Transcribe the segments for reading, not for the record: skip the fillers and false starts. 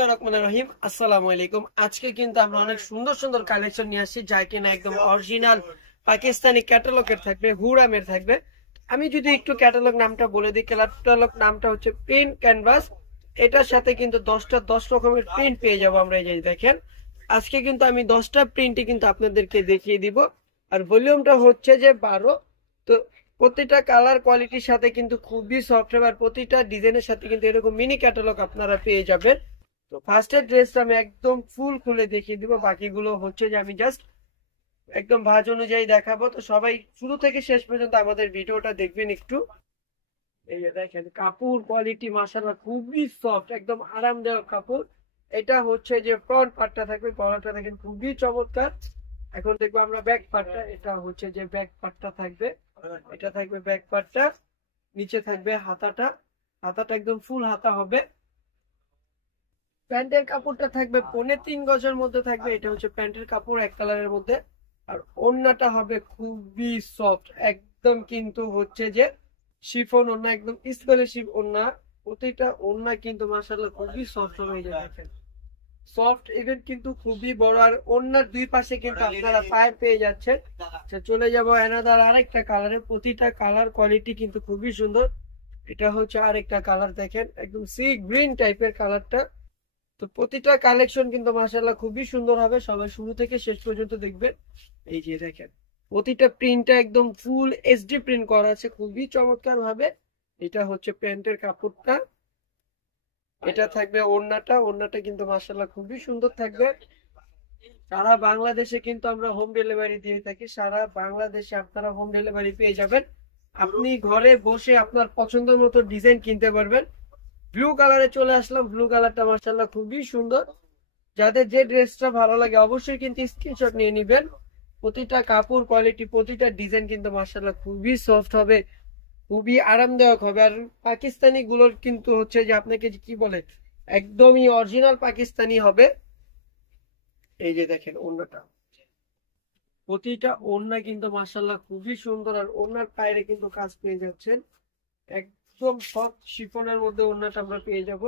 বিসমিল্লাহির রহমানির রহিম। আসসালামু আলাইকুম। আজকে কিন্তু আমরা অনেক সুন্দর সুন্দর কালেকশন নিয়ে আসছি, যা কিনা একদম অরিজিনাল পাকিস্তানি ক্যাটালগের থাকবে, হুরামের থাকবে। আমি যদি একটু ক্যাটালগ নামটা বলে দিই, ক্যাটালগ নামটা হচ্ছে প্রিন্ট ক্যানভাস। এটার সাথে কিন্তু 10 রকমের প্রিন্ট পেয়ে যাবো আমরা। এই যে দেখেন, আজকে কিন্তু আমি 10টা প্রিন্টই কিন্তু আপনাদেরকে দেখিয়ে দিব। আর ভলিউমটা হচ্ছে যে 12। তো প্রতিটা কালার কোয়ালিটির সাথে কিন্তু খুবই সফট, আর প্রতিটা ডিজাইনের সাথে কিন্তু এরকম মিনি ক্যাটালগ আপনারা পেয়ে যাবেন। তো ফার্স্টের ড্রেসটা আমি একদম ফুল খুলে দেখিয়ে দিব, বাকিগুলো হচ্ছে যে আমি জাস্ট একদম ভাঁজ অনুযায়ী দেখাবো। তো সবাই শুরু থেকে শেষ পর্যন্ত আমাদের ভিডিওটা দেখবেন একটু। এই যে দেখেন, কাপড় কোয়ালিটি মাশাআল্লাহ খুবই সফট, একদম আরামদায়ক কাপড়। এটা হচ্ছে যে ফ্রন্ট পার্টটা থাকবে, গলাটা দেখেন খুবই চমৎকার। এখন দেখবো আমরা ব্যাক পার্টটা। এটা হচ্ছে যে ব্যাক পার্টটা থাকবে, এটা থাকবে ব্যাক পার্টটা। নিচে থাকবে হাতাটা, হাতাটা একদম ফুল হাতা হবে। প্যান্টের কাপড়টা থাকবে 3.5 গজের মধ্যে থাকবে। এটা হচ্ছে প্যান্টের কাপড় এক কালারের মধ্যে। আর ওড়নাটা হবে খুবই সফট, একদম কিন্তু হচ্ছে যে শিফন ওড়না, একদম এক্সক্লুসিভ ওড়না। প্রতিটা ওড়না কিন্তু মাশাআল্লাহ খুবই সফট হয়ে যায়, সফট ইভেন কিন্তু খুবই বড়। আর ওড়নার দুই পাশে কিন্তু আপনারা পায়ে পেয়ে যাচ্ছেন। চলে যাবো অ্যানাদার আরেকটা কালারে। প্রতিটা কালার কোয়ালিটি কিন্তু খুবই সুন্দর। এটা হচ্ছে আরেকটা কালার, দেখেন একদম সি গ্রিন টাইপের কালারটা। তো প্রতিটা কালেকশন কিন্তু মাশাআল্লাহ খুবই সুন্দর হবে, সবাই শুরু থেকে শেষ পর্যন্ত দেখবেন। এই যে দেখেন, প্রতিটা প্রিন্টটা একদম ফুল এইচডি প্রিন্ট করা আছে খুবই চমৎকার ভাবে। এটা হচ্ছে প্যান্টের কাপড়টা, এটা থাকবে ওড়নাটা। ওড়নাটা কিন্তু মাশাআল্লাহ খুবই সুন্দর থাকবে। সারা বাংলাদেশে কিন্তু আমরা হোম ডেলিভারি দিয়ে থাকি, সারা বাংলাদেশে আপনারা হোম ডেলিভারি পেয়ে যাবেন। আপনি ঘরে বসে আপনার পছন্দ মতো ডিজাইন কিনতে পারবেন। ব্লু কালারে চলে আসলাম, ব্লু কালারটা মাশাআল্লাহ খুবই সুন্দর। যাদের যে ড্রেসটা ভালো লাগে অবশ্যই কিন্তু স্ক্রিনশট নিয়ে নিবেন। প্রতিটা কাপড় কোয়ালিটি, প্রতিটা ডিজাইন কিন্তু মাশাআল্লাহ খুবই সফট হবে, খুবই আরামদায়ক হবে। আর পাকিস্তানি গুলোর কিন্তু হচ্ছে যে আপনাকে কি বলে, একদমই অরিজিনাল পাকিস্তানি হবে। এই যে দেখেন ওড়নাটা, প্রতিটা ওড়না কিন্তু মাশাআল্লাহ খুবই সুন্দর। আর ওড়নার পায়ে কিন্তু কাজ পেয়ে যাচ্ছেন, একদম সফট শিফনের মধ্যে ওড়নাটা আমরা পেয়ে যাব।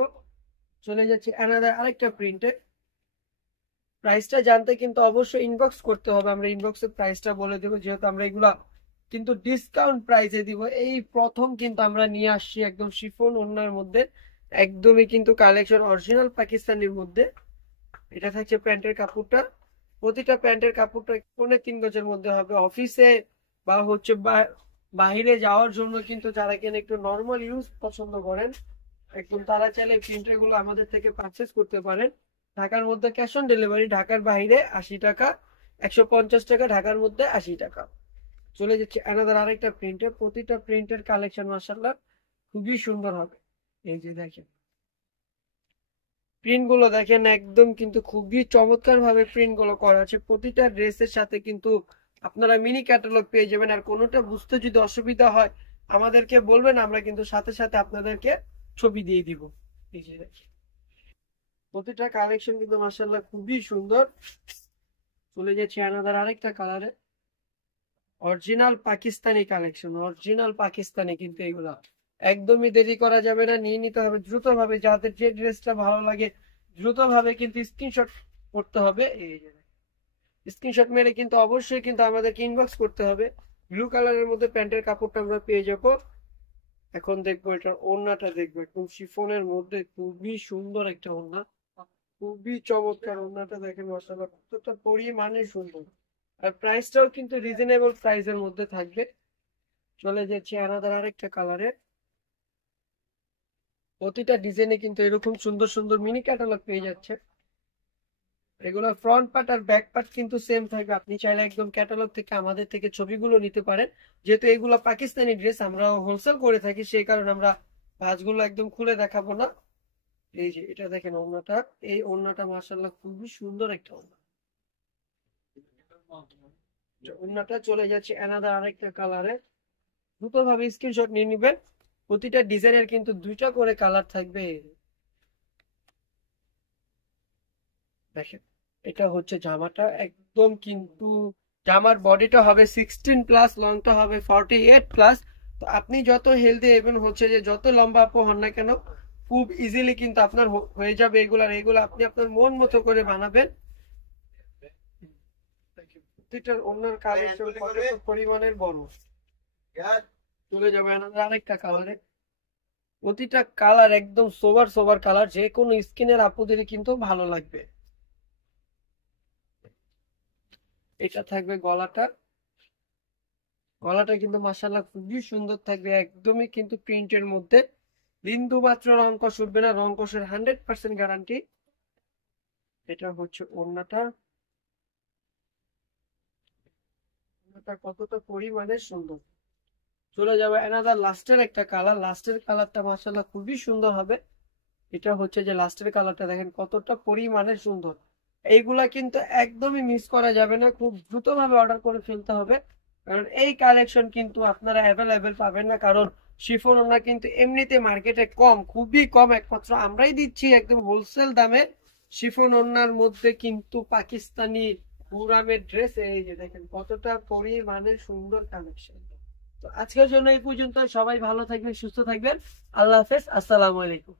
চলে যাচ্ছে অ্যানাদার আরেকটা প্রিন্টে। প্রাইসটা জানতে কিন্তু অবশ্যই ইনবক্স করতে হবে, আমরা ইনবক্সে প্রাইসটা বলে দেবো, যেহেতু আমরা এগুলা কিন্তু ডিসকাউন্ট প্রাইসে দিব। এই প্রথম কিন্তু আমরা নিয়ে আসছি একদম শিফন ওড়নার মধ্যে, একদমই কিন্তু কালেকশন অরিজিনাল পাকিস্তানির মধ্যে। এটা থাকছে প্যান্টের কাপড়টা। প্রতিটা প্যান্টের কাপড়টা 3.5 গজের মধ্যে হবে। অফিসে বা হচ্ছে বাহিরে যাওয়ার জন্য কিন্তু যারা কিনা একটু নর্মাল ইউজ পছন্দ করেন, একদম তারা চাইলে প্রিন্টার গুলো আমাদের থেকে পারচেস করতে পারেন। ঢাকার মধ্যে ক্যাশ অন ডেলিভারি, ঢাকার বাইরে 80 টাকা, 150 টাকা, ঢাকার মধ্যে 80 টাকা। চলে যাচ্ছে অ্যানাদার আরেকটা প্রিন্টে। প্রতিটা প্রিন্টের কালেকশন মাশাআল্লাহ খুবই সুন্দর হবে। এই যে দেখেন, প্রিন্ট গুলো দেখেন একদম কিন্তু খুবই চমৎকার ভাবে প্রিন্ট গুলো করা আছে। প্রতিটা ড্রেসের সাথে কিন্তু আপনারা মিনি ক্যাটালগ পেয়ে যাবেন। আর কোনোটা বুঝতে যদি অসুবিধা হয় আমাদেরকে বলবেন, আমরা কিন্তু সাথে সাথে আপনাদেরকে ছবি দিয়ে দিব। এই যে দেখেন, প্রতিটা কালেকশন কিন্তু মাশাআল্লাহ খুবই সুন্দর। চলে যাচ্ছে অ্যানাদার আরেকটা কালারে, original Pakistani collection, original Pakistani কিন্তু এগুলা। একদমই দেরি করা যাবে না, নিয়ে নিতে হবে দ্রুত ভাবে। যাদের যে ড্রেসটা ভালো লাগে দ্রুত ভাবে কিন্তু স্ক্রিনশট করতে হবে। এই যে স্ক্রিনশট মেরে কিন্তু অবশ্যই কিন্তু আমাদেরকে ইনবক্স করতে হবে। ব্লু কালারের মধ্যে প্যান্টের কাপড়টা আমরা পেয়ে যাবো। এখন দেখবো এটা ওড়নাটা, দেখবো একদম শিফনের মধ্যে খুবই সুন্দর একটা ওড়না, খুবই চমৎকার ওড়নাটা। দেখেন মাশাআল্লাহ কতটা পরিমাণে সুন্দর। আর প্রাইসটাও কিন্তু রিজনেবল প্রাইসের মধ্যে থাকবে। চলে যাচ্ছে আনাদার আরেকটা কালারে। প্রতিটা ডিজাইনে কিন্তু এরকম সুন্দর সুন্দর মিনি ক্যাটালগ পেয়ে যাচ্ছে। এগুলো ফ্রন্ট পার্ট আর ব্যাক পার্ট কিন্তু সেম থাকবে। আপনি চাইলে একদম ক্যাটালগ থেকে আমাদের থেকে ছবিগুলো নিতে পারেন। যেহেতু এগুলো পাকিস্তানি ড্রেস, আমরা হোলসেল করে থাকি, সেই কারণে আমরা ভাঁজগুলো একদম খুলে দেখাবো না। এই যে এটা দেখেন ওড়নাটা, এই ওড়নাটা মাশাআল্লাহ খুবই সুন্দর একটা ওড়না। ওড়নাটা চলে যাচ্ছে অ্যানাদার আরেকটা কালারে। দ্রুত ভাবে স্ক্রিনশট নিয়ে নিবেন। প্রতিটা ডিজাইনের কিন্তু 2টা করে কালার থাকবে। দেখেন, এটা হচ্ছে জামাটা, একদম কিন্তু জামার বডিটা হবে 16+, লংটা হবে 48+। তো আপনি যত হেলদি এবং হচ্ছে যে যত লম্বা আপু হন না কেন, খুব ইজিলি কিন্তু আপনার হয়ে যাবে এগুলো আপনি আপনার মন মতো করে বানাবেন। প্রতিটার ওনার কালেকশন কত পরিমাণের বড়। চলে যাবে আরেকটা কালারে, প্রতিটা কালার একদম সোবার সোবার কালার, যে কোনো স্কিনের আপুদেরই কিন্তু ভালো লাগবে। এটা থাকবে গলাটা, গলাটা কিন্তু মাশাআল্লাহ খুবই সুন্দর থাকবে, একদমই কিন্তু প্রিন্টের মধ্যে, বিন্দু মাত্র রং কষ উঠবে না, রং কষের 100% গ্যারান্টি। এটা হচ্ছে ওড়নাটা, ওড়নাটা কতটা পরিমাণে সুন্দর। চলে যাবে অ্যানাদার লাস্টের একটা কালার, লাস্টের কালারটা মাশাআল্লাহ খুবই সুন্দর হবে। এটা হচ্ছে যে লাস্টের কালারটা দেখেন কতটা পরিমাণে সুন্দর। এইগুলা কিন্তু একদমই মিস করা যাবে না, খুব দ্রুত ভাবে অর্ডার করে ফেলতে হবে, কারণ এই কালেকশন কিন্তু আপনারা অ্যাভেলেবেল পাবেন না, কারণ শিফন ওড়না কিন্তু এমনিতে মার্কেটে কম, খুবই কম, একমাত্র আমরাই দিচ্ছি একদম হোলসেল দামে শিফন ওড়নার মধ্যে কিন্তু পাকিস্তানি বুরামের ড্রেস। এই যে দেখেন কতটা পরিমাণে সুন্দর কালেকশন। তো আজকের জন্য এই পর্যন্ত, সবাই ভালো থাকবেন, সুস্থ থাকবেন, আল্লাহ হাফেজ, আসসালামু আলাইকুম।